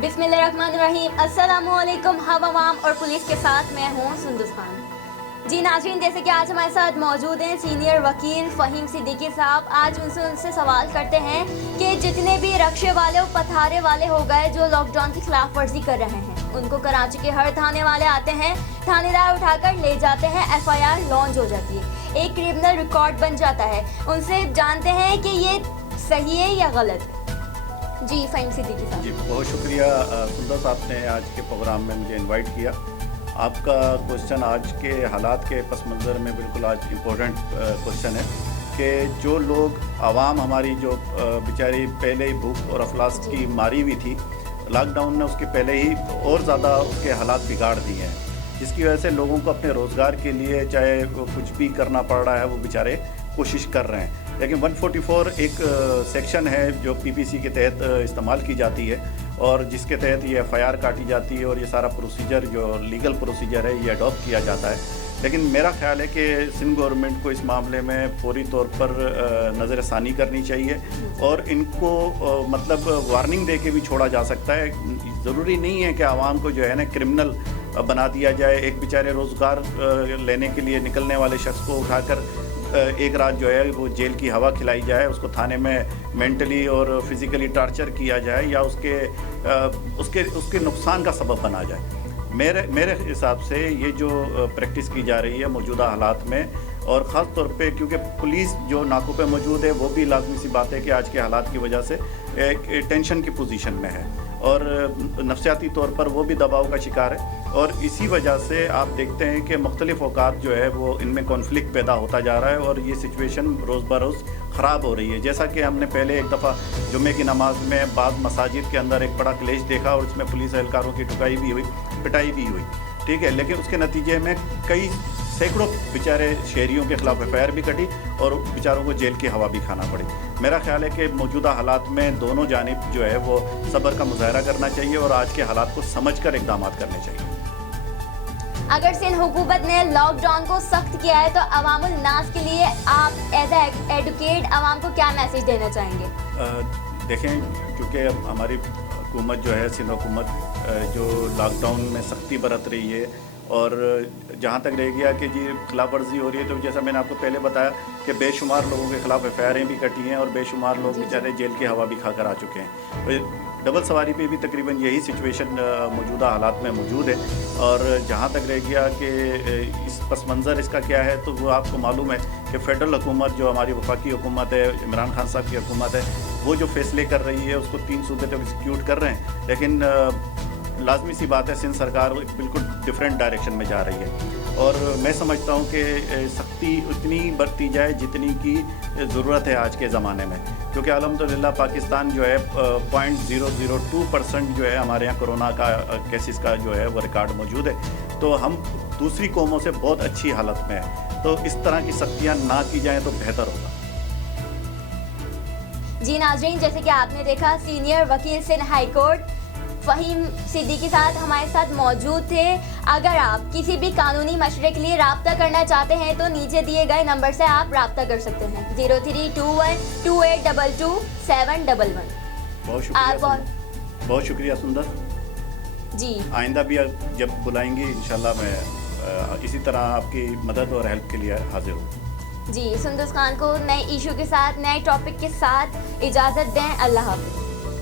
बिस्मिल्लाहिर्रहमानिर्रहीम। अस्सलामुअलैकुम। हवाम और पुलिस के साथ मैं हूँ सुंदस खान। जी नाज़रीन, जैसे कि आज हमारे साथ मौजूद हैं सीनियर वकील फ़हीम सिद्दीकी साहब। आज उनसे सवाल करते हैं कि जितने भी रक्शे वाले और पथारे वाले हो गए जो लॉकडाउन की खिलाफ वर्जी कर रहे हैं, उनको कराची के हर थाने वाले आते हैं, थानेदार उठाकर ले जाते हैं, FIR लॉन्च हो जाती है, एक क्रिमिनल रिकॉर्ड बन जाता है। उनसे जानते हैं कि ये सही है या गलत है। जी फ़हीम सिद्दीकी साहब। जी बहुत शुक्रिया सुंदर साहब ने आज के प्रोग्राम में मुझे इनवाइट किया। आपका क्वेश्चन आज के हालात के पस मंज़र में बिल्कुल आज इम्पोर्टेंट क्वेश्चन है कि जो लोग आवाम हमारी जो बेचारी पहले ही भूख और अफलास की मारी हुई थी, लॉकडाउन ने उसके पहले ही और ज़्यादा उसके हालात बिगाड़ दिए हैं, जिसकी वजह से लोगों को अपने रोज़गार के लिए चाहे वो कुछ भी करना पड़ रहा है, वो बेचारे कोशिश कर रहे हैं। लेकिन 144 एक सेक्शन है जो PPC के तहत इस्तेमाल की जाती है और जिसके तहत ये FIR काटी जाती है और ये सारा प्रोसीजर जो लीगल प्रोसीजर है ये अडॉप्ट किया जाता है। लेकिन मेरा ख्याल है कि सिंध गवर्नमेंट को इस मामले में फौरी तौर पर नज़रसानी करनी चाहिए और इनको मतलब वार्निंग दे के भी छोड़ा जा सकता है। ज़रूरी नहीं है कि आवाम को जो है ना क्रिमिनल बना दिया जाए। एक बेचारे रोज़गार लेने के लिए निकलने वाले शख्स को उठाकर एक रात जो है वो जेल की हवा खिलाई जाए, उसको थाने में मेंटली और फिज़िकली टार्चर किया जाए या उसके नुकसान का सबब बना जाए। मेरे हिसाब से ये जो प्रैक्टिस की जा रही है मौजूदा हालात में, और ख़ास तौर पे क्योंकि पुलिस जो नाकों पे मौजूद है वो भी लाजमी सी बात है कि आज के हालात की वजह से एक टेंशन की पोजीशन में है और नफसियाती तौर पर वो भी दबाव का शिकार है। और इसी वजह से आप देखते हैं कि मुख्तलिफ़ औक़ात जो है वो इनमें कॉन्फ्लिक्ट पैदा होता जा रहा है और ये सिचुएशन रोज़ बरोज़ ख़राब हो रही है। जैसा कि हमने पहले एक दफ़ा जुम्मे की नमाज़ में बाद मसाजिद के अंदर एक बड़ा क्लेश देखा और इसमें पुलिस एहलकारों की पिटाई भी हुई, ठीक है, लेकिन उसके नतीजे में कई सैकड़ों बेचारे शहरियों के ख़िलाफ़ FIR भी कटी और बेचारों को जेल की हवा भी खाना पड़ी। मेरा ख्याल है कि मौजूदा हालात में दोनों जानिब जो है वो सब्र का मुज़ाहरा करना चाहिए और आज के हालात को समझकर इक़दाम करने चाहिए। अगर सिंध हुकूमत ने लॉकडाउन को सख्त किया है तो अवामुल नास के लिए आप एज एडुकेट अवाम को क्या मैसेज देना चाहेंगे? देखें, क्योंकि हमारी हुकूमत जो है सिंध हुकूमत जो लॉकडाउन में सख्ती बरत रही है और जहाँ तक रह गया कि जी खिलाफ वर्जी हो रही है, तो जैसा मैंने आपको पहले बताया कि बेशुमार लोगों के ख़िलाफ़ FIR भी कटी हैं और बेशुमार लोग बेचारे जेल की हवा भी खाकर आ चुके हैं। डबल सवारी पे भी तकरीबन यही सिचुएशन मौजूदा हालात में मौजूद है। और जहाँ तक रह गया कि इस पस मंज़र इसका क्या है, तो वो आपको मालूम है कि फ़ेडरल हुकूमत जो हमारी वफाकी हुकूमत है, इमरान खान साहब की हुकूमत है, वो जो फ़ैसले कर रही है उसको 3 सूबे तक एग्जीक्यूट कर रहे हैं। लेकिन लाजमी सी बात है सिंध सरकार बिल्कुल डिफरेंट डायरेक्शन में जा रही है और मैं समझता हूँ कि सख्ती उतनी बरती जाए जितनी की ज़रूरत है आज के ज़माने में, क्योंकि अल्हम्दुलिल्लाह पाकिस्तान जो है 0.002% जो है हमारे यहाँ कोरोना का केसेस का जो है वो रिकॉर्ड मौजूद है। तो हम दूसरी कौमों से बहुत अच्छी हालत में हैं, तो इस तरह की सख्तियाँ ना की जाएँ तो बेहतर होगा। जी नाज़रीन, जैसे कि आपने देखा सीनियर वकील सिंध हाई कोर्ट फ़हीम सिद्दीकी साथ हमारे साथ मौजूद थे। अगर आप किसी भी कानूनी मशवरे के लिए राब्ता करना चाहते हैं तो नीचे दिए गए नंबर से आप राब्ता कर सकते हैं 03212822 बहुत शुक्रिया सुंदर जी। आइंदा भी जब बुलाएंगे इंशाल्लाह मैं इसी तरह आपकी मदद और हेल्प के लिए हाजिर हूँ। जी, सुंदस खान को नए इशू के साथ, नए टॉपिक के साथ इजाज़त दें। अल्लाह हाफ़िज़।